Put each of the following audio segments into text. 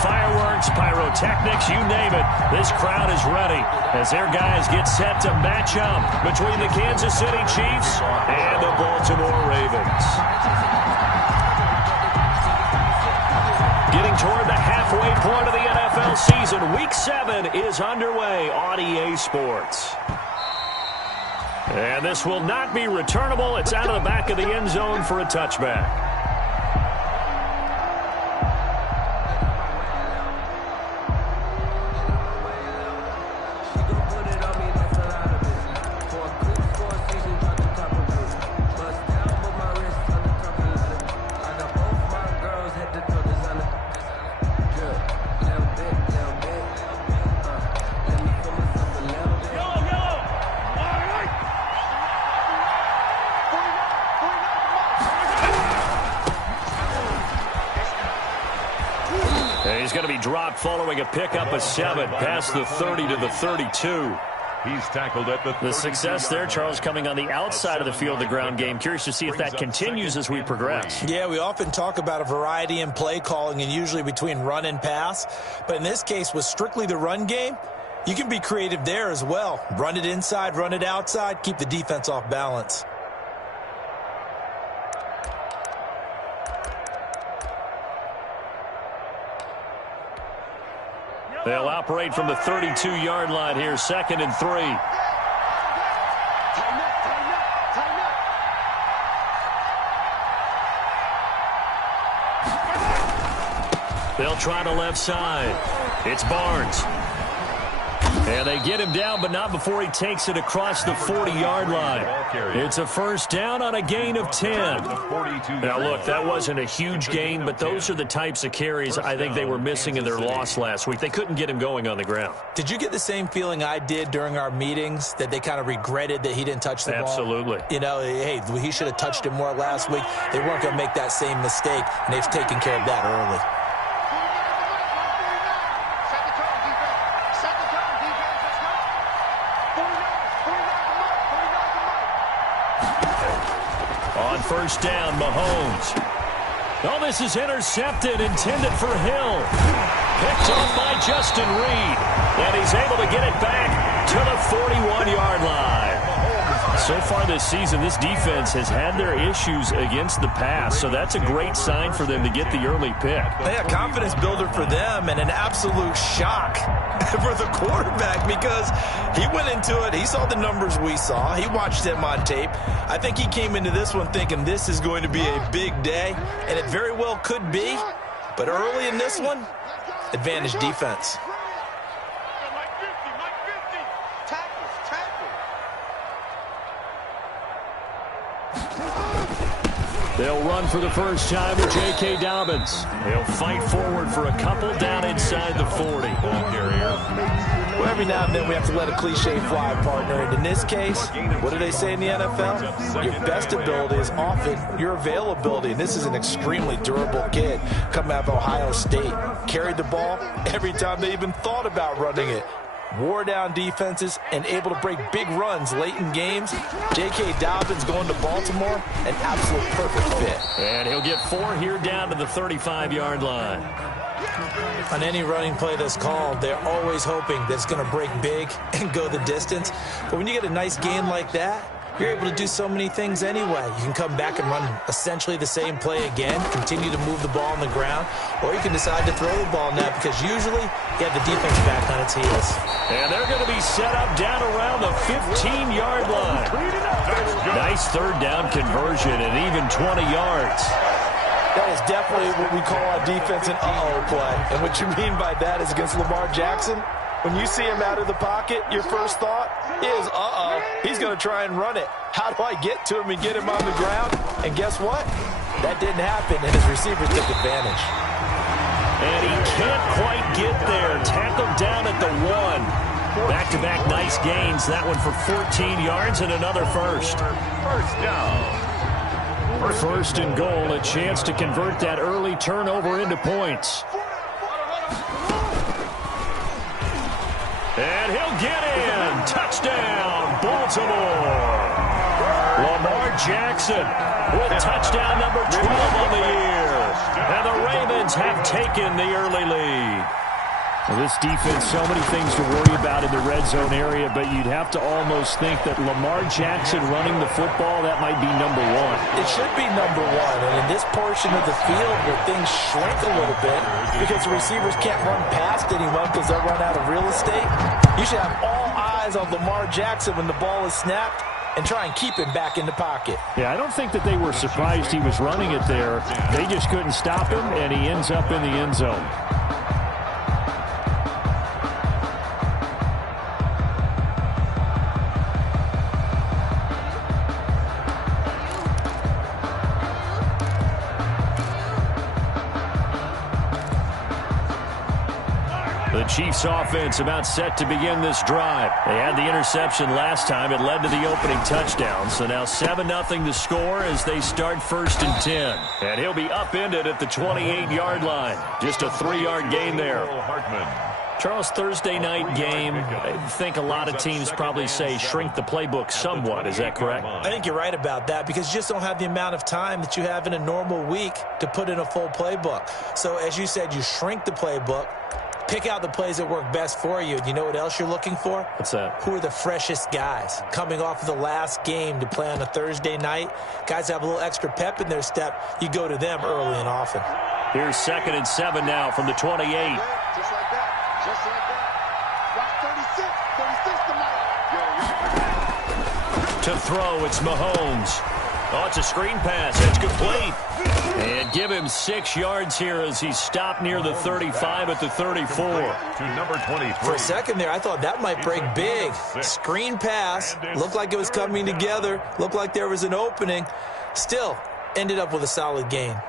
Fireworks, pyrotechnics, you name it. This crowd is ready as their guys get set to match up between the Kansas City Chiefs and the Baltimore Ravens. Getting toward the halfway point of the NFL season, Week 7 is underway on EA Sports. And this will not be returnable. It's out of the back of the end zone for a touchback. He's going to be dropped following a pickup of 7 past the 30 to the 32. He's tackled at the success there, Charles, coming on the outside of the field, the ground game. Curious to see if that continues as we progress. Yeah, we often talk about a variety in play calling and usually between run and pass. But in this case, with strictly the run game, you can be creative there as well. Run it inside, run it outside, keep the defense off balance. They'll operate from the 32-yard line here, 2nd and 3. They'll try the left side. It's Barnes. And they get him down, but not before he takes it across the 40-yard line. It's a first down on a gain of 10. Now, look, that wasn't a huge gain, but those are the types of carries I think they were missing in their loss last week. They couldn't get him going on the ground. Did you get the same feeling I did during our meetings, that they kind of regretted that he didn't touch the ball? Absolutely. You know, hey, he should have touched it more last week. They weren't going to make that same mistake, and they've taken care of that early. First down, Mahomes. Oh, this is intercepted, intended for Hill. Picked off by Justin Reed. And he's able to get it back to the 41-yard line. So far this season, this defense has had their issues against the pass, so that's a great sign for them to get the early pick. Yeah, confidence builder for them and an absolute shock for the quarterback because he went into it. He saw the numbers we saw. He watched them on tape. I think he came into this one thinking this is going to be a big day, and it very well could be. But early in this one, advantage defense. They'll run for the first time with J.K. Dobbins. They'll fight forward for a couple down inside the 40. Well, every now and then we have to let a cliche fly, partner. And in this case, what do they say in the NFL? Your best ability is often your availability. And this is an extremely durable kid coming out of Ohio State. Carried the ball every time they even thought about running it. Wore down defenses and able to break big runs late in games. J.K. Dobbins going to Baltimore, an absolute perfect fit. And he'll get 4 here down to the 35-yard line. On any running play that's called, they're always hoping that it's going to break big and go the distance. But when you get a nice gain like that, you're able to do so many things anyway. You can come back and run essentially the same play again, continue to move the ball on the ground, or you can decide to throw the ball now because usually you have the defense back on its heels. And they're going to be set up down around the 15-yard line. Nice third down conversion and even 20 yards. That is definitely what we call our defense an uh-oh play. And what you mean by that is against Lamar Jackson, when you see him out of the pocket, your first thought is, uh-oh, he's going to try and run it. How do I get to him and get him on the ground? And guess what? That didn't happen, and his receivers took advantage. And he can't quite get there. Tackled down at the 1. Back-to-back nice gains. That one for 14 yards and another first. First down. First and goal, a chance to convert that early turnover into points. And he'll get in. Touchdown, Baltimore. Lamar Jackson with touchdown number 12 on the year. And the Ravens have taken the early lead. Well, this defense, so many things to worry about in the red zone area, but you'd have to almost think that Lamar Jackson running the football, that might be number one. It should be number one, and in this portion of the field where things shrink a little bit because the receivers can't run past anyone because they'll run out of real estate, you should have all eyes on Lamar Jackson when the ball is snapped and try and keep him back in the pocket. Yeah, I don't think that they were surprised he was running it there. They just couldn't stop him, and he ends up in the end zone. The Chiefs offense about set to begin this drive. They had the interception last time. It led to the opening touchdown. So now 7-0 to score as they start 1st and 10. And he'll be upended at the 28-yard line. Just a 3-yard gain there. Charles, Thursday night game, I think a lot of teams probably say shrink the playbook somewhat. Is that correct? I think you're right about that because you just don't have the amount of time that you have in a normal week to put in a full playbook. So as you said, you shrink the playbook. Pick out the plays that work best for you. You know what else you're looking for? What's that? Who are the freshest guys coming off of the last game to play on a Thursday night? Guys have a little extra pep in their step. You go to them early and often. Here's 2nd and 7 now from the 28. Just like that. Just like that. Watch 36. 36 tonight. To throw, it's Mahomes. Oh, it's a screen pass. It's complete. And give him 6 yards here as he stopped near the 35 at the 34. To number 23. For a second there, I thought that might break big. Screen pass. Looked like it was coming together. Looked like there was an opening. Still, ended up with a solid gain.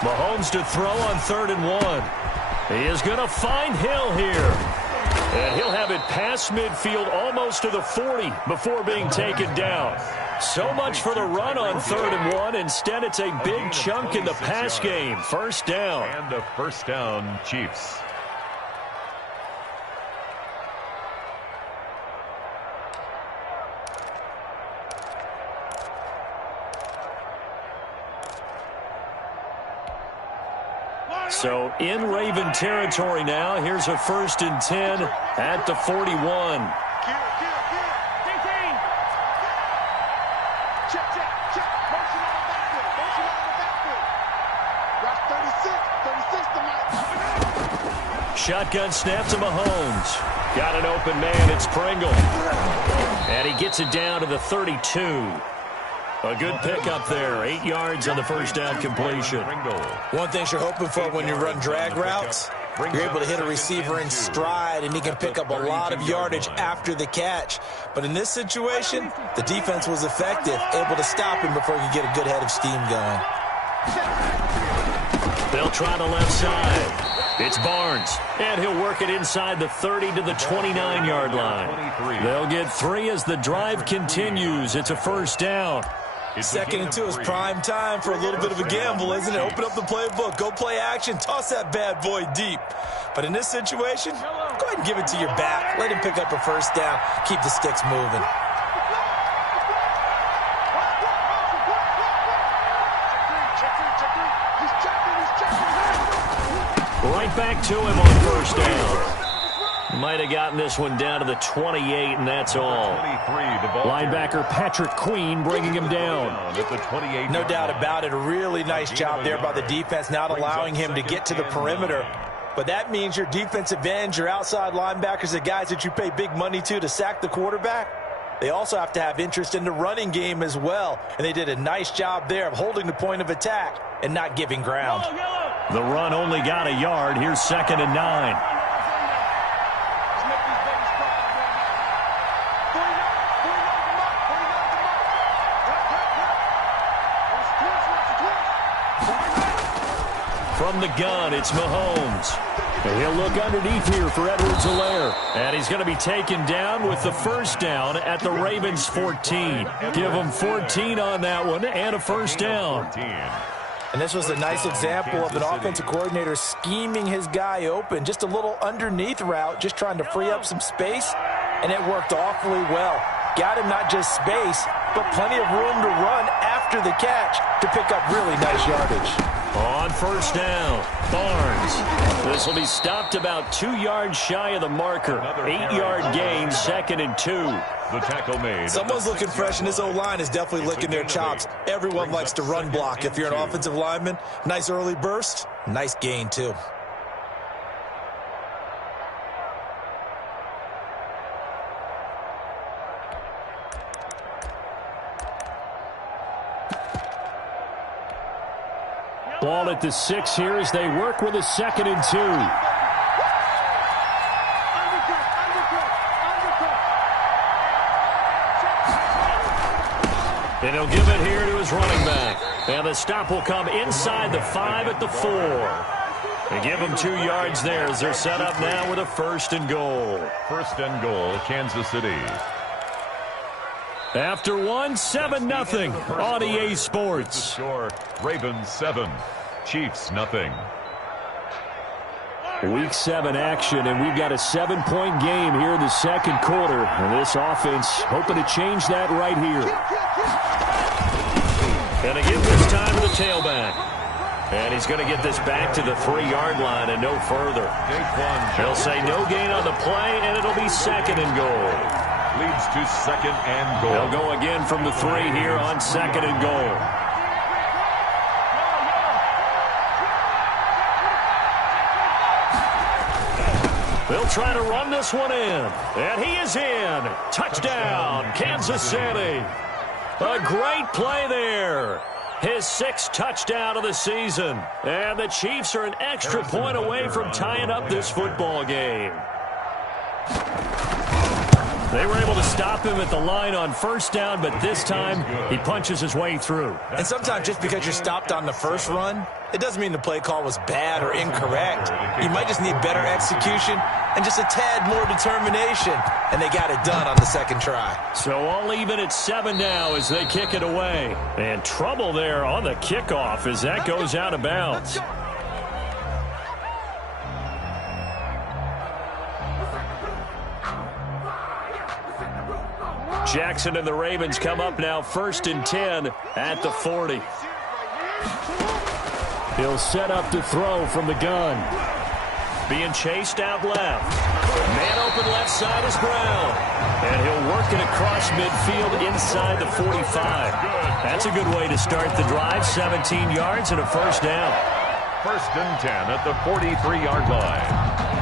Mahomes to throw on 3rd and 1. He is going to find Hill here. And he'll have it past midfield almost to the 40 before being taken down. So much for the run on 3rd and 1. Instead, it's a big chunk in the pass game. 1st down. And a 1st down, Chiefs. So in Raven territory now. Here's a 1st and 10 at the 41. Shotgun snap to Mahomes. Got an open man. It's Pringle. And he gets it down to the 32. A good pickup there. 8 yards on the 1st down completion. One thing you're hoping for when you run drag routes, you're able to hit a receiver in stride, and he can pick up a lot of yardage after the catch. But in this situation, the defense was effective, able to stop him before he could get a good head of steam going. They'll try the left side. It's Barnes, and he'll work it inside the 30 to the 29-yard line. They'll get 3 as the drive continues. It's a 1st down. 2nd and 2 is prime time for a little bit of a gamble, isn't it? Open up the playbook, go play action, toss that bad boy deep. But in this situation, go ahead and give it to your back. Let him pick up a 1st down, keep the sticks moving. Right back to him on 1st down. Might have gotten this one down to the 28, and that's all. Linebacker Patrick Queen bringing him down. No doubt about it. A really nice job there by the defense, not allowing him to get to the perimeter. But that means your defensive ends, your outside linebackers, the guys that you pay big money to sack the quarterback, they also have to have interest in the running game as well. And they did a nice job there of holding the point of attack and not giving ground. The run only got a yard. Here's 2nd and 9. From the gun, it's Mahomes. And he'll look underneath here for Edwards-Helaire. And he's going to be taken down with the first down at the Ravens' 14. Give him 14 on that one and a first down. And this was a nice example of an offensive coordinator scheming his guy open. Just a little underneath route, just trying to free up some space, and it worked awfully well. Got him not just space, but plenty of room to run after the catch to pick up really nice yardage. On first down, Barnes. This will be stopped about 2 yards shy of the marker. 8-yard gain, 2nd and 2. The tackle made. Someone's looking fresh, and this O-line is definitely licking their chops. Everyone likes to run block if you're an offensive lineman. Nice early burst, nice gain too. Ball at the 6 here as they work with a 2nd and 2. And he'll give it here to his running back. And the stop will come inside the 5 at the 4. They give him 2 yards there as they're set up now with a 1st and goal. 1st and goal, Kansas City. After 7-0 on EA Sports. Ravens 7, Chiefs nothing. Week 7 action, and we've got a 7-point game here in the 2nd quarter. And this offense hoping to change that right here. And to give this time to the tailback. And he's going to get this back to the 3-yard line and no further. They'll say no gain on the play, and it'll be 2nd and goal. Leads to 2nd and goal. They'll go again from the 3 here on 2nd and goal. They'll try to run this one in. And he is in. Touchdown, Kansas City. A great play there. His 6th touchdown of the season. And the Chiefs are an extra point away from tying up this football game. They were able to stop him at the line on 1st down, but this time he punches his way through. And sometimes just because you're stopped on the first run, it doesn't mean the play call was bad or incorrect. You might just need better execution and just a tad more determination, and they got it done on the 2nd try. So all even at 7 now as they kick it away. And trouble there on the kickoff as that goes out of bounds. Jackson and the Ravens come up now 1st and 10 at the 40. He'll set up to throw from the gun. Being chased out left. Man open left side is Brown. And he'll work it across midfield inside the 45. That's a good way to start the drive. 17 yards and a 1st down. 1st and 10 at the 43-yard line.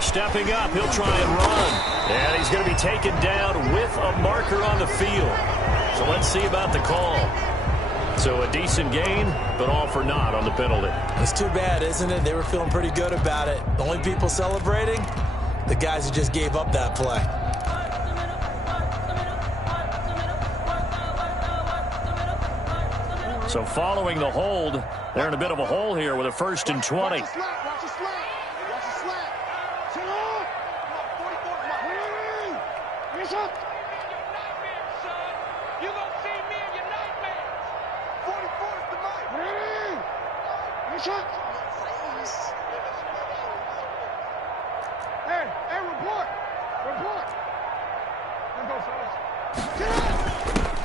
Stepping up, he'll try and run. And he's going to be taken down with a marker on the field. So let's see about the call. So a decent gain, but all for naught on the penalty. It's too bad, isn't it? They were feeling pretty good about it. The only people celebrating, the guys who just gave up that play. So following the hold, they're in a bit of a hole here with a 1st and 20.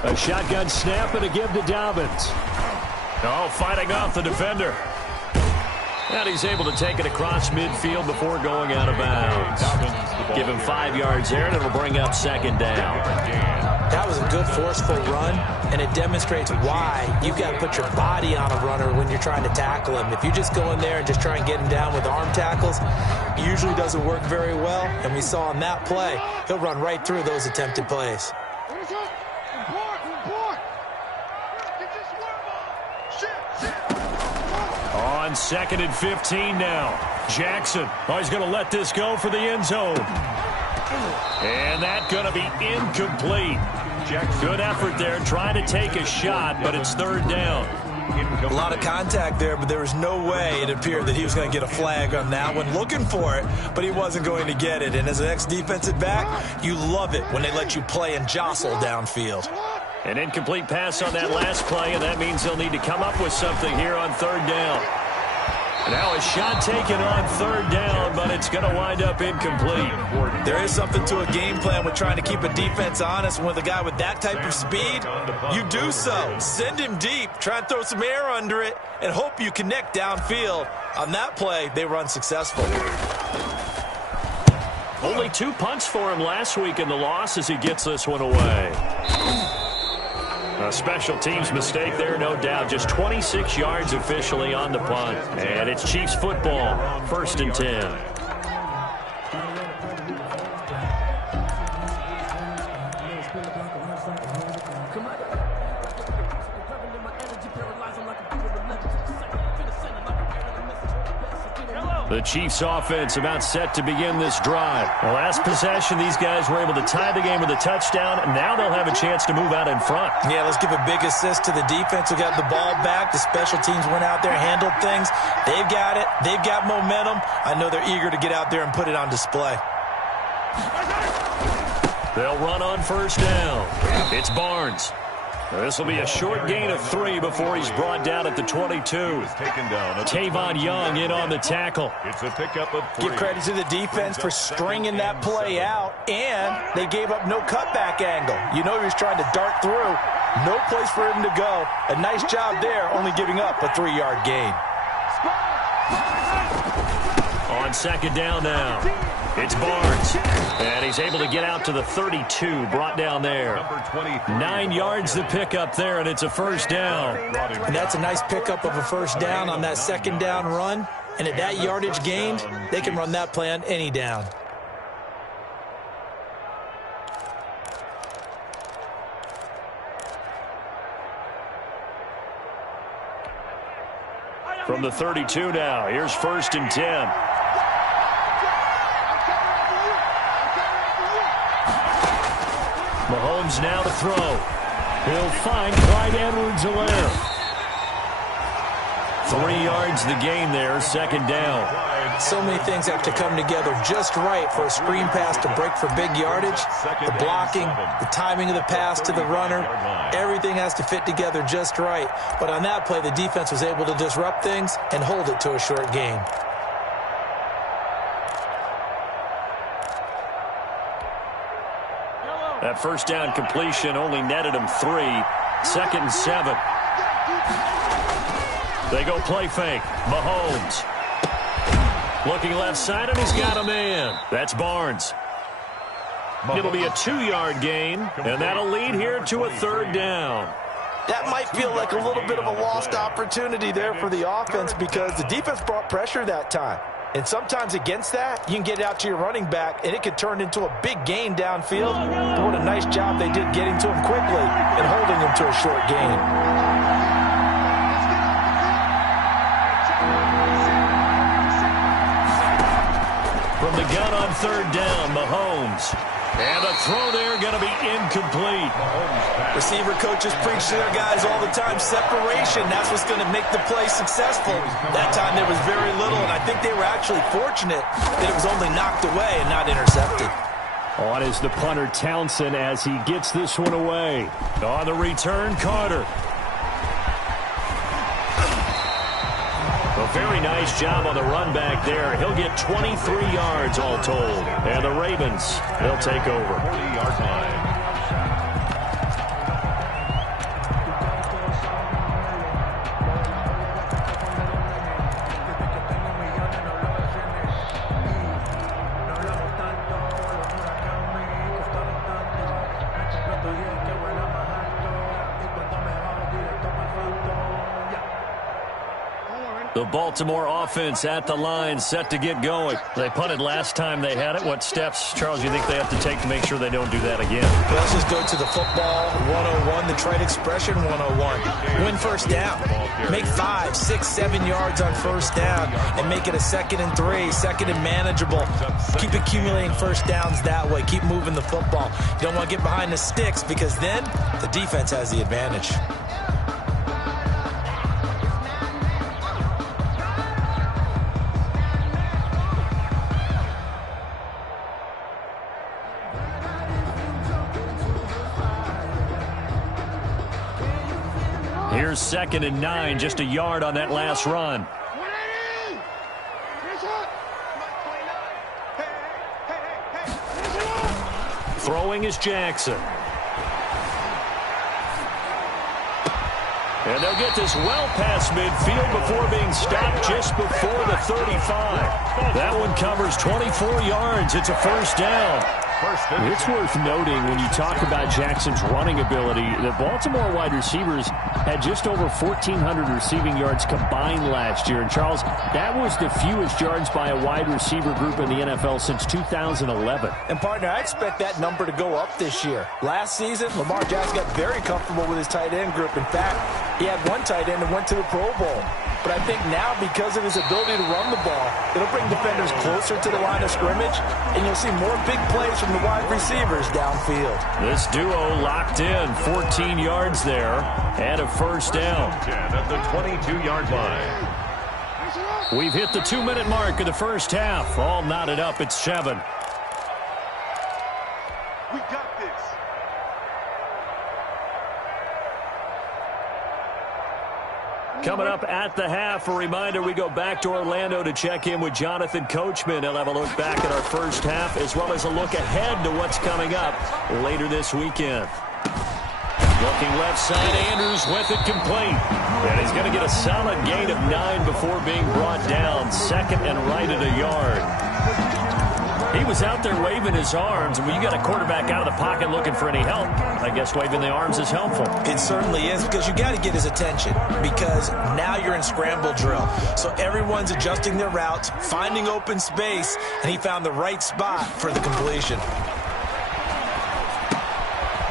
A shotgun snap and a give to Dobbins. Oh, fighting off the defender. And he's able to take it across midfield before going out of bounds. Give him 5 yards there, and it'll bring up 2nd down. That was a good forceful run, and it demonstrates why you've got to put your body on a runner when you're trying to tackle him. If you just go in there and just try and get him down with arm tackles, it usually doesn't work very well. And we saw in that play, he'll run right through those attempted plays. Shit. on 2nd and 15 now. Jackson, he's going to let this go for the end zone. And that's going to be incomplete. Good effort there, trying to take a shot, but it's 3rd down. A lot of contact there, but there was no way it appeared that he was going to get a flag on that one. Looking for it, but he wasn't going to get it. And as an ex-defensive back, you love it when they let you play and jostle downfield. An incomplete pass on that last play, and that means they'll need to come up with something here on 3rd down. Now a shot taken on 3rd down, but it's going to wind up incomplete. There is something to a game plan with trying to keep a defense honest. And with a guy with that type of speed, you do so. Send him deep, try and throw some air under it, and hope you connect downfield. On that play, they were unsuccessful. Only 2 punts for him last week in the loss as he gets this one away. A special teams mistake there, no doubt. Just 26 yards officially on the punt. And it's Chiefs football, 1st and 10. The Chiefs offense about set to begin this drive. The last possession, these guys were able to tie the game with a touchdown, and now they'll have a chance to move out in front. Yeah, let's give a big assist to the defense who got the ball back. The special teams went out there, handled things. They've got it. They've got momentum. I know they're eager to get out there and put it on display. They'll run on 1st down. It's Barnes. This will be a short gain of 3 before he's brought down at the 22. Tavon Young in on the tackle. It's a pickup of 3. Give credit to the defense for stringing that play out, and they gave up no cutback angle. You know he was trying to dart through. No place for him to go. A nice job there, only giving up a 3-yard gain. On 2nd down now, it's Barnes. And he's able to get out to the 32, brought down there. 9 yards to pick up there, and it's a 1st down. And that's a nice pickup of a 1st down on that 2nd down run. And at that yardage gained, they can run that play on any down. From the 32 now, here's 1st and 10. Mahomes now to throw. He'll find Clyde Edwards-Helaire. 3 yards the gain there, 2nd down. So many things have to come together just right for a screen pass to break for big yardage. The blocking, the timing of the pass to the runner, everything has to fit together just right. But on that play, the defense was able to disrupt things and hold it to a short gain. That 1st down completion only netted him 3. 2nd and 7. They go play fake. Mahomes. Looking left side, and he's got a man. That's Barnes. It'll be a 2-yard gain, and that'll lead here to a 3rd down. That might feel like a little bit of a lost opportunity there for the offense because the defense brought pressure that time. And sometimes against that, you can get it out to your running back, and it could turn into a big gain downfield. But what a nice job they did getting to him quickly and holding him to a short gain. From the gun on 3rd down, Mahomes. And the throw there going to be incomplete. Receiver coaches preach to their guys all the time. Separation, that's what's going to make the play successful. That time there was very little, and I think they were actually fortunate that it was only knocked away and not intercepted. On is the punter, Townsend, as he gets this one away. On the return, Carter. A very nice job on the run back there. He'll get 23 yards all told. And the Ravens, they'll take over. 40-yard line. The Baltimore offense at the line, set to get going. They punted last time they had it. What steps, Charles, do you think they have to take to make sure they don't do that again? Let's just go to the football 101, the trade expression 101. Win first down. Make 5, 6, 7 yards on first down and make it a 2nd and 3, 2nd and manageable. Keep accumulating first downs that way. Keep moving the football. You don't want to get behind the sticks because then the defense has the advantage. Here's 2nd and 9, just a yard on that last run. Throwing is Jackson. And they'll get this well past midfield before being stopped just before the 35. That one covers 24 yards. It's a first down. It's worth noting when you talk about Jackson's running ability, the Baltimore wide receivers had just over 1,400 receiving yards combined last year. And, Charles, that was the fewest yards by a wide receiver group in the NFL since 2011. And, partner, I expect that number to go up this year. Last season, Lamar Jackson got very comfortable with his tight end group. In fact, he had one tight end that went to the Pro Bowl. But I think now, because of his ability to run the ball, it'll bring defenders closer to the line of scrimmage, and you'll see more big plays from the wide receivers downfield. This duo locked in, 14 yards there, and a first down. 10 at the 22-yard line. We've hit the 2-minute mark of the first half. All knotted up at 7. We got this. Coming up at the half, a reminder, we go back to Orlando to check in with Jonathan Coachman. He'll have a look back at our first half as well as a look ahead to what's coming up later this weekend. Looking left side, Andrews with it complete. And he's going to get a solid gain of 9 before being brought down. 2nd and right at a yard. He was out there waving his arms, and when you got a quarterback out of the pocket looking for any help, I guess waving the arms is helpful. It certainly is, because you got to get his attention, because now you're in scramble drill. So everyone's adjusting their routes, finding open space, and he found the right spot for the completion.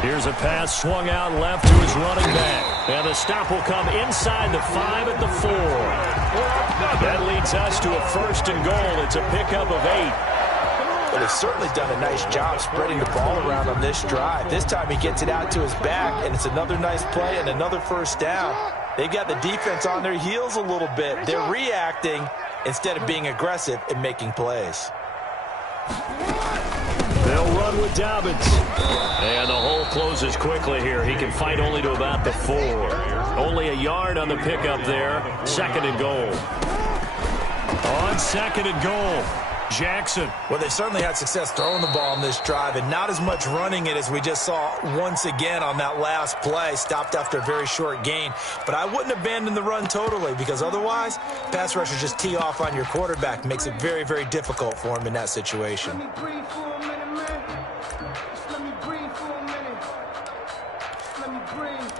Here's a pass swung out left to his running back. And the stop will come inside the 5 at the 4. That leads us to a 1st and goal. It's a pickup of 8. But they've certainly done a nice job spreading the ball around on this drive. This time he gets it out to his back, and it's another nice play and another first down. They've got the defense on their heels a little bit. They're reacting instead of being aggressive and making plays. They'll run with Dobbins. And the hole closes quickly here. He can fight only to about the 4. Only a yard on the pickup there. 2nd and goal. On 2nd and goal, Jackson. Well, they've certainly had success throwing the ball on this drive, and not as much running it as we just saw once again on that last play. Stopped after a very short gain. But I wouldn't abandon the run totally, because otherwise, pass rushers just tee off on your quarterback. Makes it very, very difficult for him in that situation. Let me breathe for a minute, man. Just let me breathe for a minute. Just let me breathe.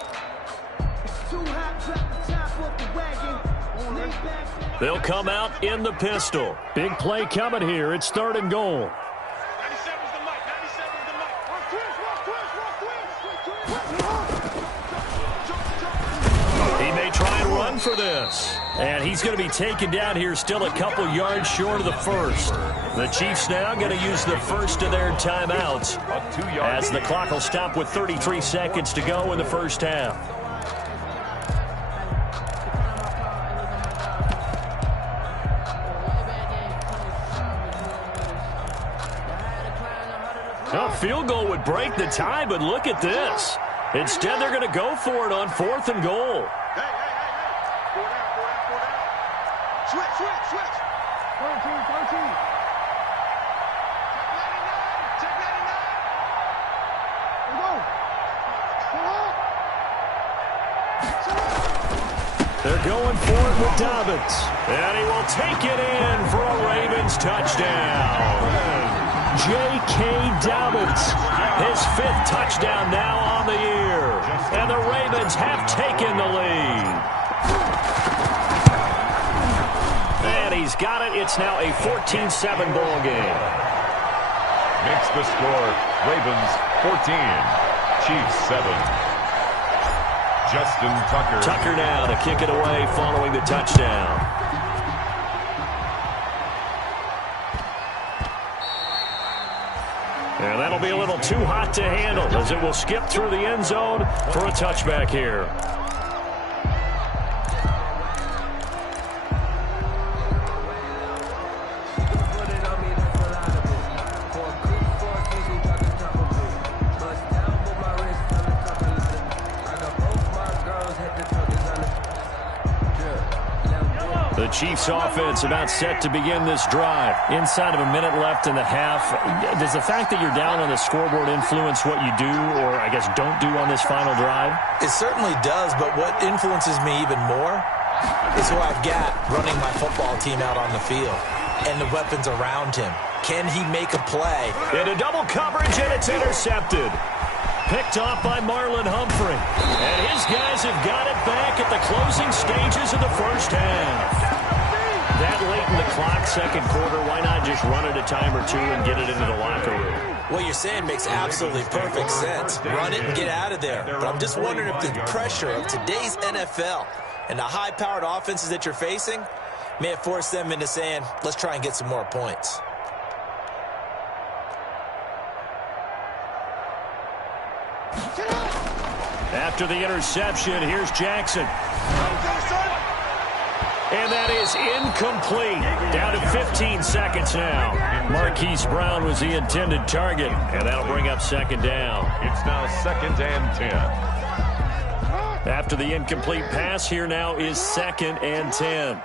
It's too hot, drop the top off the wagon. Lay back. They'll come out in the pistol. Big play coming here. It's 3rd and goal. 97's the mic. 97's the mic. He may try and run for this. And he's going to be taken down here, still a couple yards short of the 1st. The Chiefs now going to use the 1st of their timeouts as the clock will stop with 33 seconds to go in the first half. A field goal would break the tie, but look at this. Instead, they're going to go for it on 4th and goal. Hey. 4 down. Switch. 13. Check 99. They're going for it with Dobbins. And he will take it in for a Ravens touchdown. J.K. Dobbins, his 5th touchdown now on the year. And the Ravens have taken the lead. got it. It's now a 14-7 ball game. Makes the score Ravens 14, Chiefs 7. Justin Tucker. Tucker now to kick it away following the touchdown. And that'll be a little too hot to handle as it will skip through the end zone for a touchback here. The Chiefs offense about set to begin this drive. Inside of a minute left in the half. Does the fact that you're down on the scoreboard influence what you do, or I guess don't do on this final drive? It certainly does, but what influences me even more is who I've got running my football team out on the field and the weapons around him. Can he make a play? Into double coverage, and it's intercepted. Picked off by Marlon Humphrey. And his guys have got it back at the closing stages of the first half. That late in the clock, second quarter, why not just run it a time or two and get it into the locker room? What you're saying makes absolutely perfect sense. Run it and get out of there. But I'm just wondering if the pressure of today's NFL and the high-powered offenses that you're facing may have forced them into saying, let's try and get some more points. After the interception, here's Jackson. And that is incomplete. Down to 15 seconds now. Marquise Brown was the intended target, and that'll bring up second down. It's now 2nd and 10. After the incomplete pass, here now is 2nd and 10.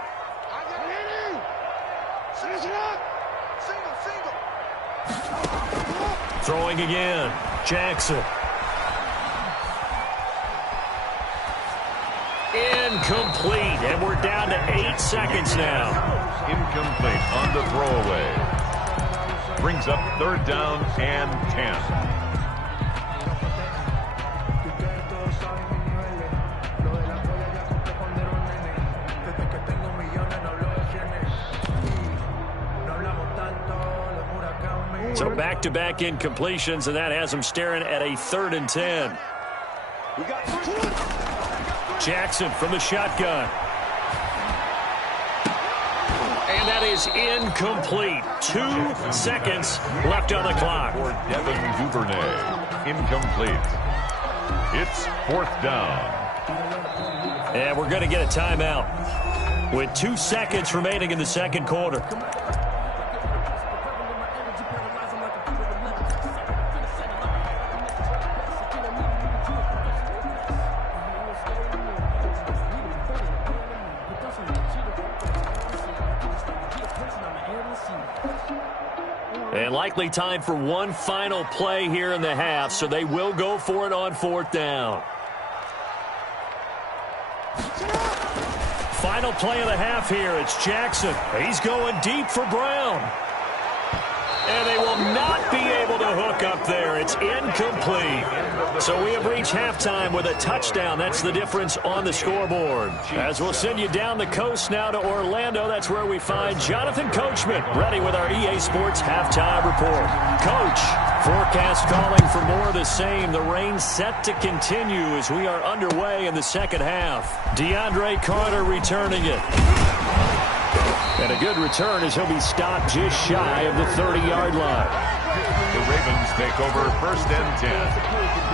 Throwing again. Jackson. Incomplete, and we're down to 8 seconds now. Incomplete on the throwaway. Brings up 3rd down and 10. So back-to-back incompletions, and that has them staring at a 3rd and 10. Jackson from the shotgun. And that is incomplete. 2 seconds left on the clock. For Devin Duvernay. Incomplete. It's 4th down. And we're going to get a timeout with 2 seconds remaining in the second quarter. And likely time for one final play here in the half, so they will go for it on 4th down. Final play of the half here. It's Jackson. He's going deep for Brown. And they will not be able to hook up there. It's incomplete. So we have reached halftime with a touchdown. That's the difference on the scoreboard. As we'll send you down the coast now to Orlando, that's where we find Jonathan Coachman ready with our EA Sports Halftime Report. Coach, forecast calling for more of the same. The rain set to continue as we are underway in the second half. DeAndre Carter returning it. And a good return as he'll be stopped just shy of the 30-yard line. The Ravens take over 1st and 10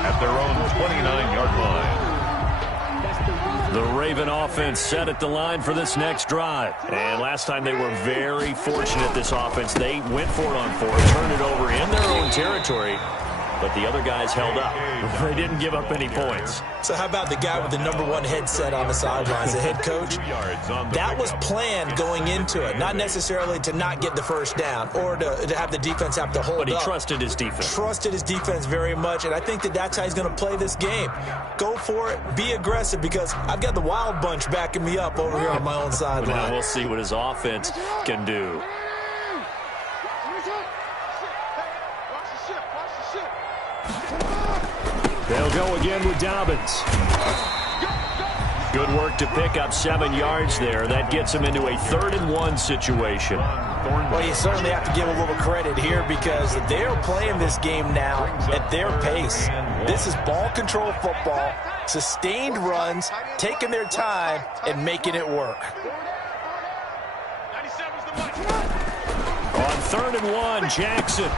at their own 29-yard line. The Raven offense set at the line for this next drive. And last time they were very fortunate, this offense. They went for it on 4th, turned it over in their own territory, but the other guys held up. They didn't give up any points. So how about the guy with the #1 headset on the sidelines, the head coach? That was planned going into it, not necessarily to not get the first down or to have the defense have to hold up. But he trusted his defense. Trusted his defense very much, and I think that that's how he's going to play this game. Go for it, be aggressive, because I've got the wild bunch backing me up over here on my own sideline. Now we'll see what his offense can do. They'll go again with Dobbins. Good Good work to pick up 7 yards there. That gets them into a 3rd-and-1 situation. Well, you certainly have to give a little credit here because they are playing this game now at their pace. This is ball control football, sustained runs, taking their time, and making it work. On 3rd-and-1, Jackson.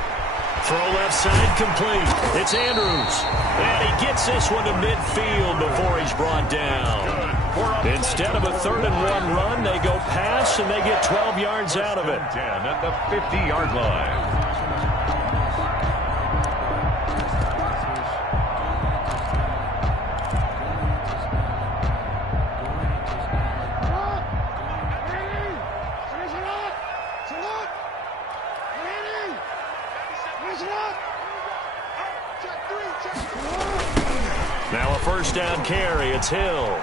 Throw left side complete. It's Andrews. And he gets this one to midfield before he's brought down. Instead of a 3rd-and-1 run, they go pass, and they get 12 yards out of it. 10 at the 50-yard line. Now a 1st down carry. It's Hill.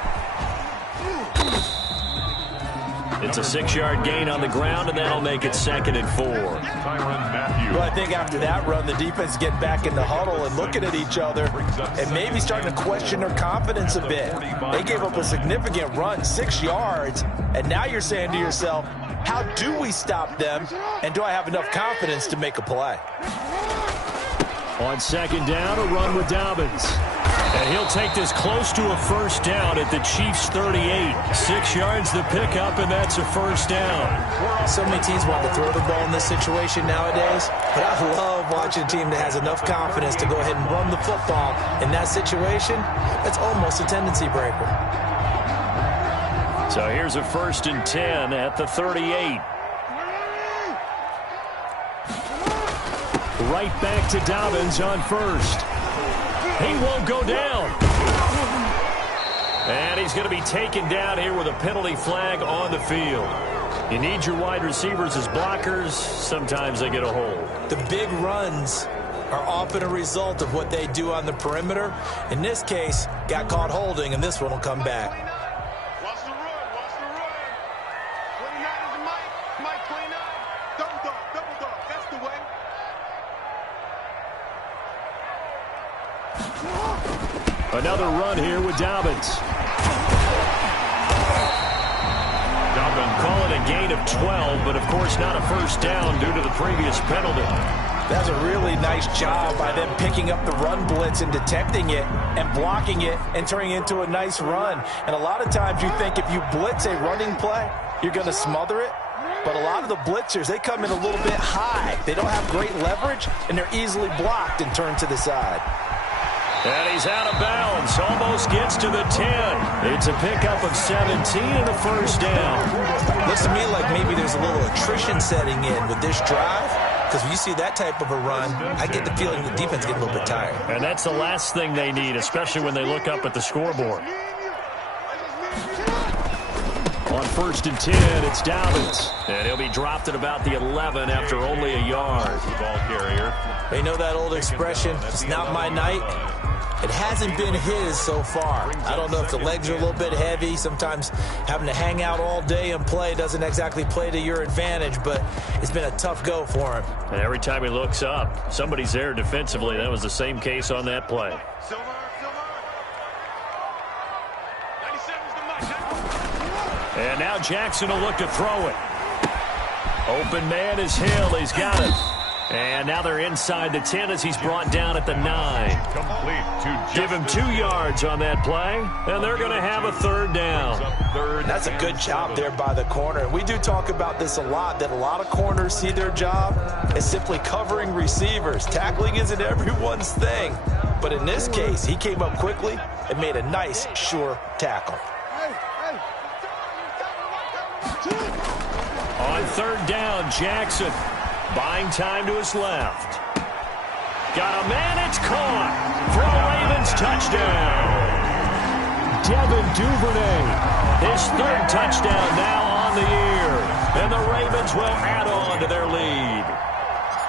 It's a 6-yard gain on the ground, and that'll make it 2nd and 4. Well, I think after that run, the defense get back in the huddle and looking at each other and maybe starting to question their confidence a bit. They gave up a significant run, 6 yards, and now you're saying to yourself, how do we stop them, and do I have enough confidence to make a play? On 2nd down, a run with Dobbins. And he'll take this close to a 1st down at the Chiefs' 38. 6 yards the pickup, and that's a 1st down. So many teams want to throw the ball in this situation nowadays, but I love watching a team that has enough confidence to go ahead and run the football. In that situation, it's almost a tendency breaker. So here's a 1st and 10 at the 38. Right back to Dobbins on 1st. He won't go down. And he's going to be taken down here with a penalty flag on the field. You need your wide receivers as blockers. Sometimes they get a hold. The big runs are often a result of what they do on the perimeter. In this case, got caught holding, and this one will come back. Watch the run, watch the run. 29 is the Mike 29. Double dog, that's the way. Another run here with Dobbins. Call it a gain of 12, but of course not a 1st down due to the previous penalty. That's a really nice job by them picking up the run blitz and detecting it and blocking it and turning it into a nice run. And a lot of times you think if you blitz a running play, you're going to smother it. But a lot of the blitzers, they come in a little bit high. They don't have great leverage, and they're easily blocked and turned to the side. And he's out of bounds. Almost gets to the 10. It's a pickup of 17 and a 1st down. Looks to me like maybe there's a little attrition setting in with this drive. Because when you see that type of a run, I get the feeling the defense getting a little bit tired. And that's the last thing they need, especially when they look up at the scoreboard. On 1st and 10, it's Dobbins. And he'll be dropped at about the 11 after only a yard. Ball carrier. They know that old expression, it's not my night. It hasn't been his so far. I don't know if the legs are a little bit heavy. Sometimes having to hang out all day and play doesn't exactly play to your advantage, but it's been a tough go for him. And every time he looks up, somebody's there defensively. That was the same case on that play. Silver. 97's the Mike. And now Jackson will look to throw it. Open man is Hill. He's got it. And now they're inside the 10 as he's brought down at the 9. Complete to Give him 2 yards on that play, and they're going to have a 3rd down. That's a good job there by the corner. We do talk about this a lot, that a lot of corners see their job as simply covering receivers. Tackling isn't everyone's thing. But in this case, he came up quickly and made a nice, sure tackle. On 3rd down, Jackson buying time to his left. Got a man, it's caught for a Ravens touchdown. Devin Duvernay, his 3rd touchdown now on the year. And the Ravens will add on to their lead.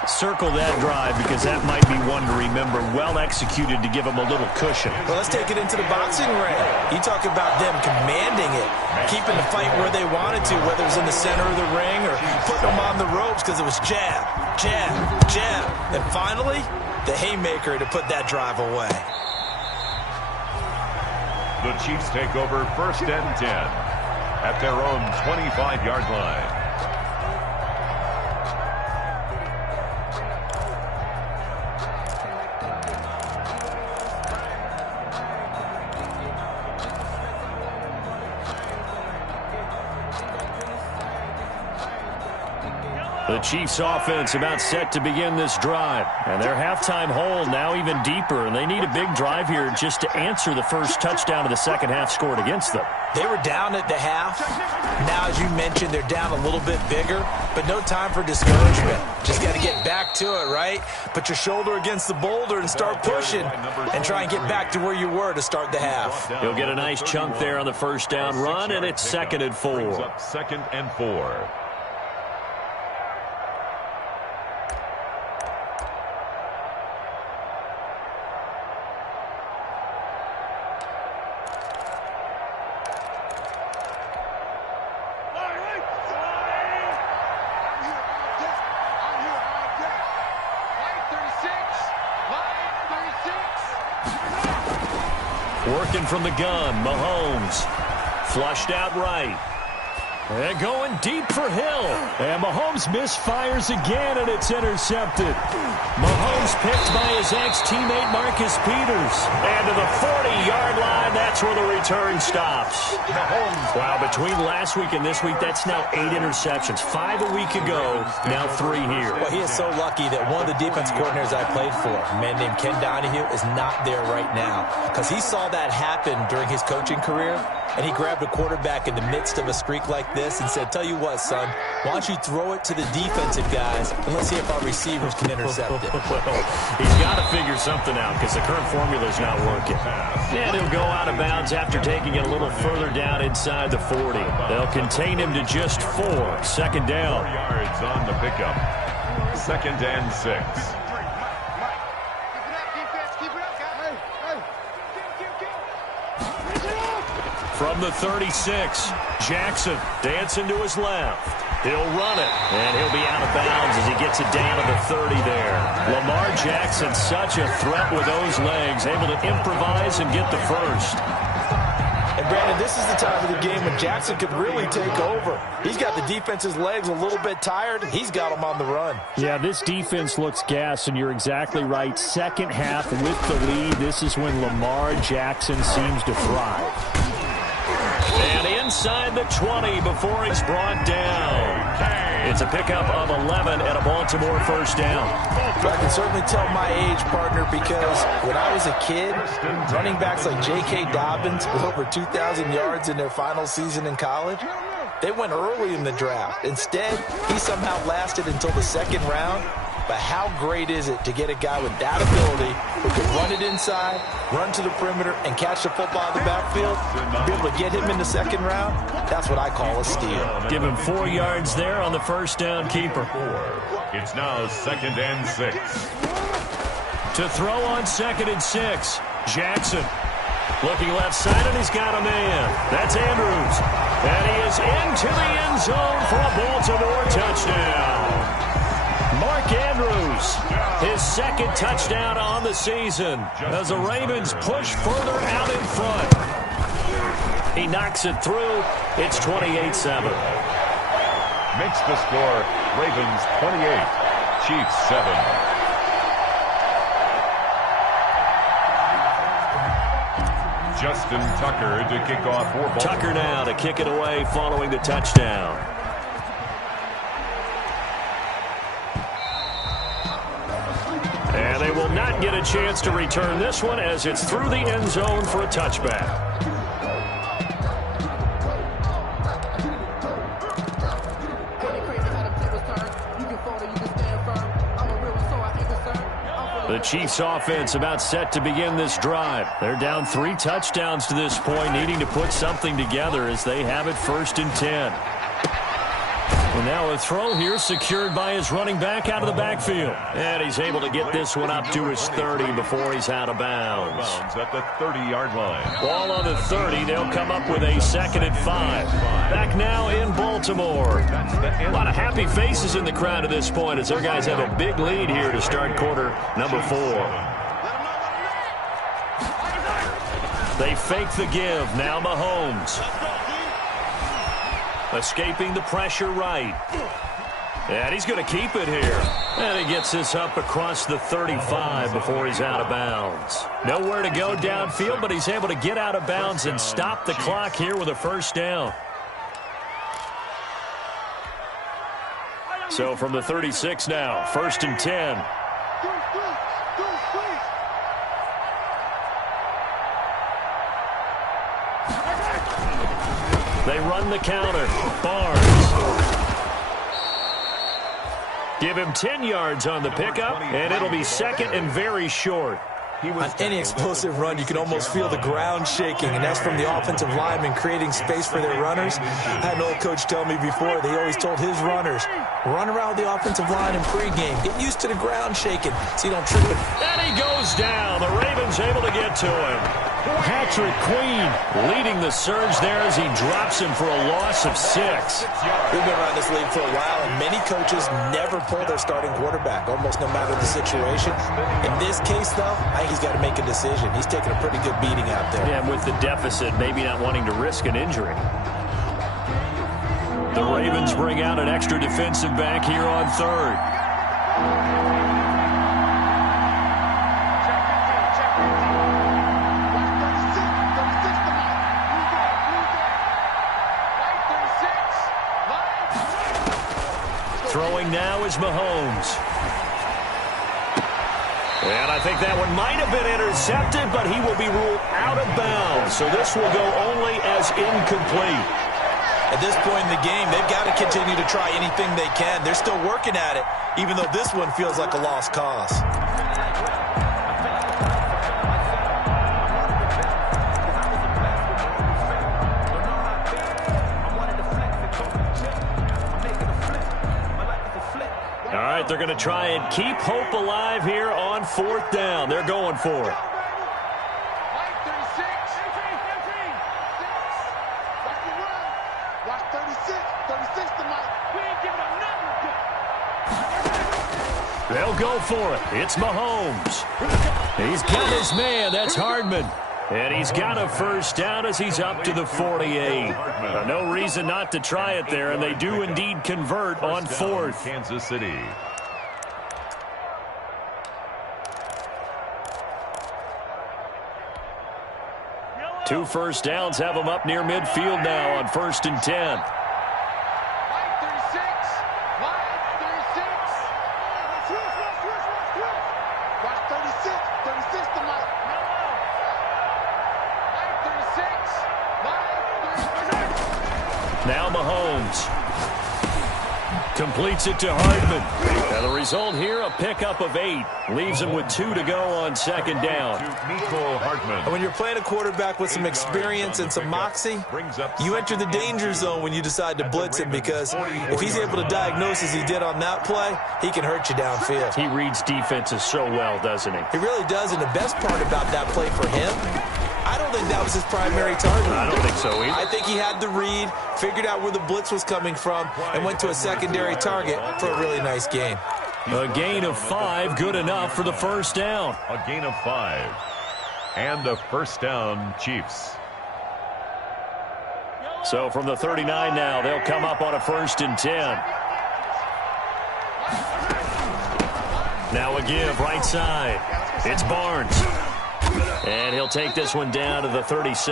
Circle that drive because that might be one to remember. Well executed to give them a little cushion. Well, let's take it into the boxing ring. You talk about them commanding it, keeping the fight where they wanted to, whether it was in the center of the ring or putting them on the ropes because it was jab, jab, jab. And finally, the haymaker to put that drive away. The Chiefs take over 1st and 10 at their own 25-yard line. The Chiefs offense about set to begin this drive. And their halftime hole now even deeper. And they need a big drive here just to answer the first touchdown of the second half scored against them. They were down at the half. Now, as you mentioned, they're down a little bit bigger, but no time for discouragement. Just got to get back to it, right? Put your shoulder against the boulder and start pushing and try and get back to where you were to start the half. He'll get a nice chunk there on the first down run, and it's 2nd and 4. 2nd and 4. Working from the gun, Mahomes. Flushed out right. And going deep for Hill. And Mahomes misfires again, and it's intercepted. Mahomes picked by his ex-teammate Marcus Peters. And to the 40-yard line, that's where the return stops. Wow, between last week and this week, that's now 8 interceptions. 5 a week ago, now 3 here. Well, he is so lucky that one of the defense coordinators I played for, a man named Ken Donahue, is not there right now. Because he saw that happen during his coaching career, and he grabbed a quarterback in the midst of a streak like this and said, tell you what, son, why don't you throw it to the defensive guys, and let's see if our receivers can intercept it. Well, he's got to figure something out because the current formula is not working. And he'll go out of bounds after taking it a little further down inside the 40. They'll contain him to just 4. 2nd down. 4 yards on the pickup. 2nd and 6. From the 36, Jackson dancing to his left. He'll run it, and he'll be out of bounds as he gets it down to the 30 there. Lamar Jackson, such a threat with those legs, able to improvise and get the first. And, Brandon, this is the time of the game when Jackson could really take over. He's got the defense's legs a little bit tired. He's got them on the run. Yeah, this defense looks gassed, and you're exactly right. Second half with the lead, this is when Lamar Jackson seems to thrive. And inside the 20 before he's brought down. It's a pickup of 11 and a Baltimore first down. But I can certainly tell my age, partner, because when I was a kid, running backs like J.K. Dobbins with over 2,000 yards in their final season in college, they went early in the draft. Instead, he somehow lasted until the 2nd round. But how great is it to get a guy with that ability who can run it inside, run to the perimeter, and catch the football in the backfield? Be able to get him in the 2nd round? That's what I call a steal. Give him 4 yards there on the first down keeper. It's now 2nd and 6. To throw on 2nd and 6, Jackson. Looking left side, and he's got a man. That's Andrews. And he is into the end zone for a Baltimore touchdown. Mark Andrews, his 2nd touchdown on the season as the Ravens push further out in front. He knocks it through. It's 28-7. Makes the score Ravens 28, Chiefs 7. Justin Tucker to kick off for Baltimore. Tucker now to kick it away following the touchdown. And they will not get a chance to return this one as it's through the end zone for a touchback. The Chiefs offense about set to begin this drive. They're down 3 touchdowns to this point, needing to put something together as they have it 1st and 10. And now a throw here secured by his running back out of the backfield. And he's able to get this one up to his 30 before he's out of bounds. At the 30-yard line. Ball on the 30. They'll come up with a 2nd and 5. Back now in Baltimore. A lot of happy faces in the crowd at this point as their guys have a big lead here to start quarter number 4. They fake the give. Now Mahomes. Escaping the pressure right. And he's going to keep it here. And he gets this up across the 35 before he's out of bounds. Nowhere to go downfield, but he's able to get out of bounds and stop the clock here with a first down. So from the 36 now, 1st and 10. They run the counter. Barnes. Give him 10 yards on the pickup, and it'll be second and very short. On any explosive run, you can almost feel the ground shaking, and that's from the offensive linemen creating space for their runners. I had an old coach tell me before, they always told his runners, run around the offensive line in pregame. Get used to the ground shaking so you don't trip it. And he goes down. The Ravens able to get to him. Patrick Queen leading the surge there as he drops him for a loss of 6. We've been around this league for a while, and many coaches never pull their starting quarterback, almost no matter the situation. In this case, though, I think he's got to make a decision. He's taking a pretty good beating out there. Yeah, and with the deficit, maybe not wanting to risk an injury. The Ravens bring out an extra defensive back here on 3rd. Throwing now is Mahomes. And I think that one might have been intercepted, but he will be ruled out of bounds. So this will go only as incomplete. At this point in the game, they've got to continue to try anything they can. They're still working at it, even though this one feels like a lost cause. All right, they're going to try and keep hope alive here on 4th down. They're going for it. They'll go for it. It's Mahomes. He's got his man. That's Hardman. And he's got a first down as he's up to the 48. No reason not to try it there, and they do indeed convert on 4th. Kansas City. Two first downs have them up near midfield now on 1st and 10. Now Mahomes completes it to Hardman. And the result here, a pickup of 8. Leaves him with 2 to go on 2nd down. And when you're playing a quarterback with some experience and some moxie, you enter the danger zone when you decide to blitz him, because if he's able to diagnose as he did on that play, he can hurt you downfield. He reads defenses so well, doesn't he? He really does, and the best part about that play for him, I don't think that was his primary target. I don't think so either. I think he had the read, figured out where the blitz was coming from, and went to a secondary target for a really nice gain. A gain of 5, good enough for the first down. A gain of 5. And a first down, Chiefs. So from the 39 now, they'll come up on a 1st and 10. Now a give right side. It's Barnes. And he'll take this one down to the 36.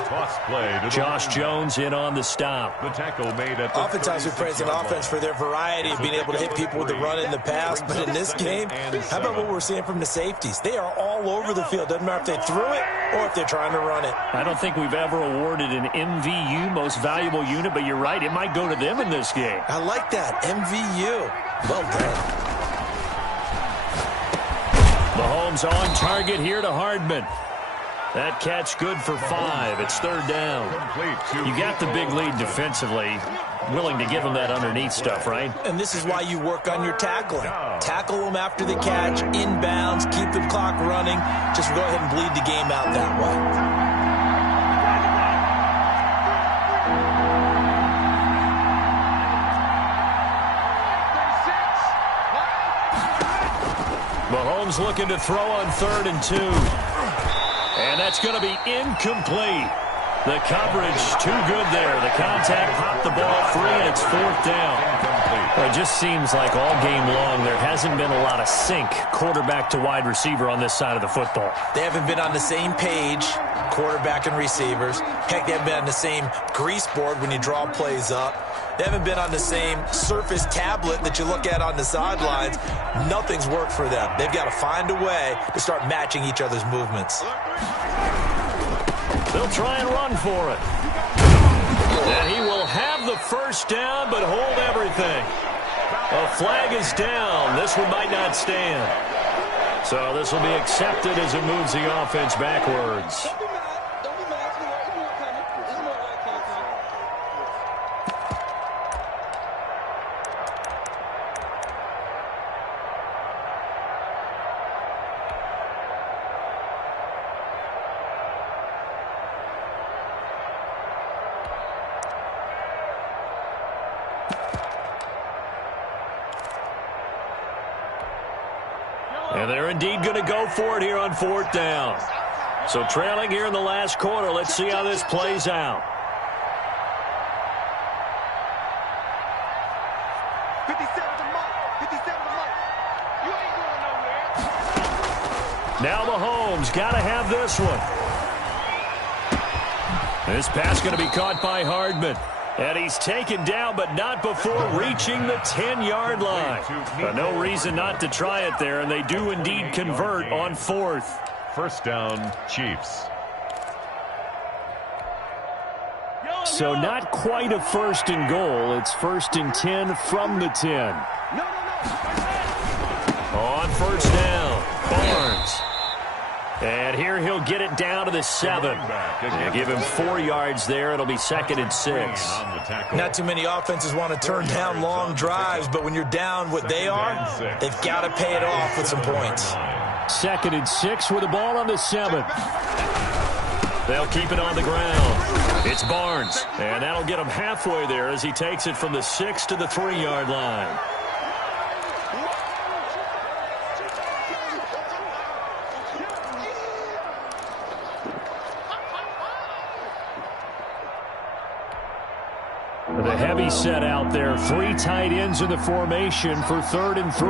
A toss play to Josh Jones in on the stop. The tackle made at the Oftentimes we praise an offense for their variety of being able to hit people with the run in the pass, but in this game, how about what we're seeing from the safeties? They are all over the field. Doesn't matter if they threw it or if they're trying to run it. I don't think we've ever awarded an MVU, most valuable unit, but you're right, it might go to them in this game. I like that, MVU. Well done. Mahomes on target here to Hardman. That catch good for 5. It's 3rd down. You got the big lead defensively. Willing to give them that underneath stuff, right? And this is why you work on your tackling. Tackle them after the catch, inbounds, keep the clock running. Just go ahead and bleed the game out that way. Mahomes looking to throw on 3rd and 2. And That's going to be incomplete. The coverage too good there. The contact popped the ball free, and it's 4th down. Well, it just seems like all game long there hasn't been a lot of sync quarterback to wide receiver on this side of the football. They haven't been on the same page, quarterback and receivers. Heck, they haven't been on the same grease board when you draw plays up. They haven't been on the same surface tablet that you look at on the sidelines. Nothing's worked for them. They've got to find a way to start matching each other's movements. They'll try and run for it. And he will have the first down, but hold everything. A flag is down. This one might not stand. So this will be accepted as it moves the offense backwards. And they're indeed going to go for it here on 4th down. So trailing here in the last quarter. Let's see how this plays out. 57 to Mike. 57 to Mike. You ain't going nowhere. Now Mahomes got to have this one. This pass going to be caught by Hardman. And he's taken down, but not before reaching the 10-yard line. No reason not to try it there, and they do indeed convert on 4th. 1st down, Chiefs. So not quite a 1st and goal. It's 1st and 10 from the 10. On 1st down, Barnes. And here he'll get it down to the 7. They give him 4 yards there. It'll be 2nd and 6. Not too many offenses want to turn down long drives, but when you're down what they are, they've got to pay it off with some points. 2nd and 6 with the ball on the 7. They'll keep it on the ground. It's Barnes. And that'll get him halfway there as he takes it from the 6 to the 3-yard line. The heavy set out there. 3 tight ends in the formation for 3rd and 3.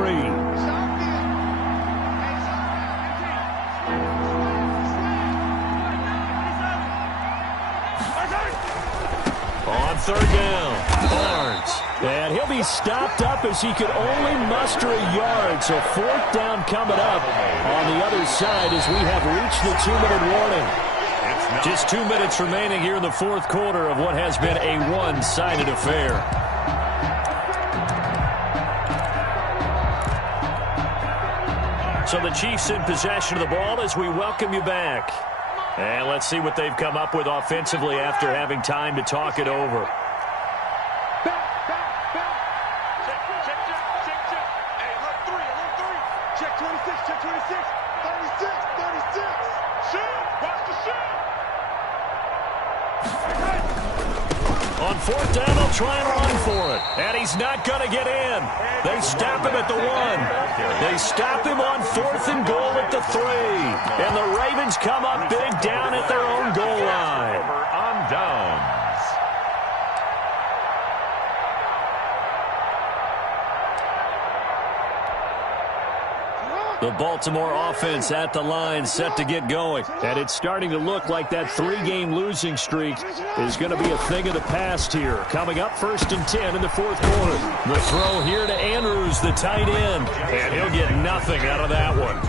On 3rd down, Barnes. And he'll be stopped up as he could only muster a yard. So 4th down coming up on the other side as we have reached the 2-minute warning. Just 2 minutes remaining here in the 4th quarter of what has been a one-sided affair. So the Chiefs in possession of the ball as we welcome you back. And let's see what they've come up with offensively after having time to talk it over. Hey, look, 3. Check 26, check 26. 36. Shoot, watch the shoot. On 4th down, they'll try and run for it. And he's not going to get in. They stop him at the 1. They stop him on 4th and goal at the 3. And the Ravens come up big down at their own goal line. On downs. The Baltimore offense at the line set to get going. And it's starting to look like that 3-game losing streak is going to be a thing of the past here. Coming up 1st and 10 in the 4th quarter. The throw here to Andrews, the tight end. And he'll get nothing out of that one.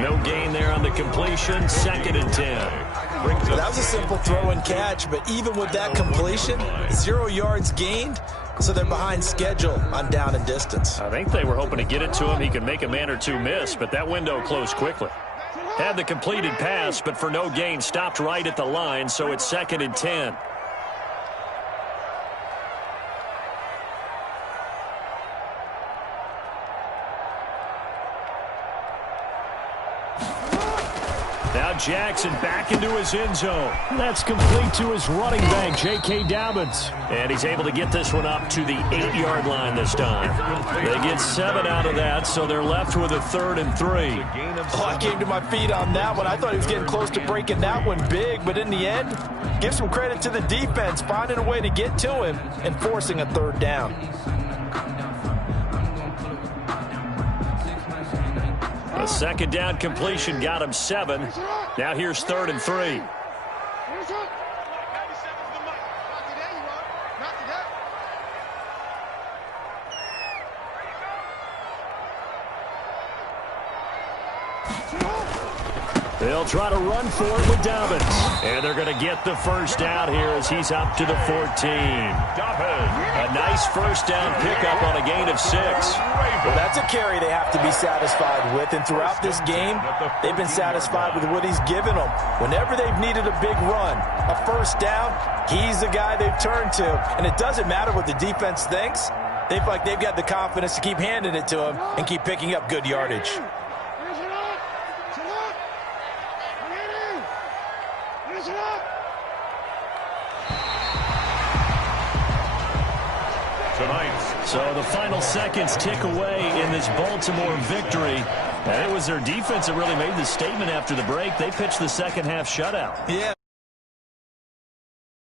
No gain there on the completion. 2nd and 10. That was a simple throw and catch, but even with that completion, 0 yards gained. So they're behind schedule on down and distance. I think they were hoping to get it to him. He could make a man or two miss, but that window closed quickly. Had the completed pass, but for no gain, stopped right at the line, so it's 2nd and 10. Now Jackson back into his end zone. That's complete to his running back, J.K. Dobbins. And he's able to get this one up to the 8-yard line this time. They get 7 out of that, so they're left with a 3rd and 3. Oh, I came to my feet on that one. I thought he was getting close to breaking that one big, but in the end, give some credit to the defense, finding a way to get to him and forcing a 3rd down. A 2nd down completion got him 7. Now here's 3rd and 3. They'll try to run for it with Dobbins. And they're going to get the 1st down here as he's up to the 14. A nice 1st down pickup on a gain of 6. Well, that's a carry they have to be satisfied with. And throughout this game, they've been satisfied with what he's given them. Whenever they've needed a big run, a 1st down, he's the guy they've turned to. And it doesn't matter what the defense thinks. They feel like they've got the confidence to keep handing it to him and keep picking up good yardage. So the final seconds tick away in this Baltimore victory. And it was their defense that really made the statement after the break. They pitched the second half shutout. Yeah.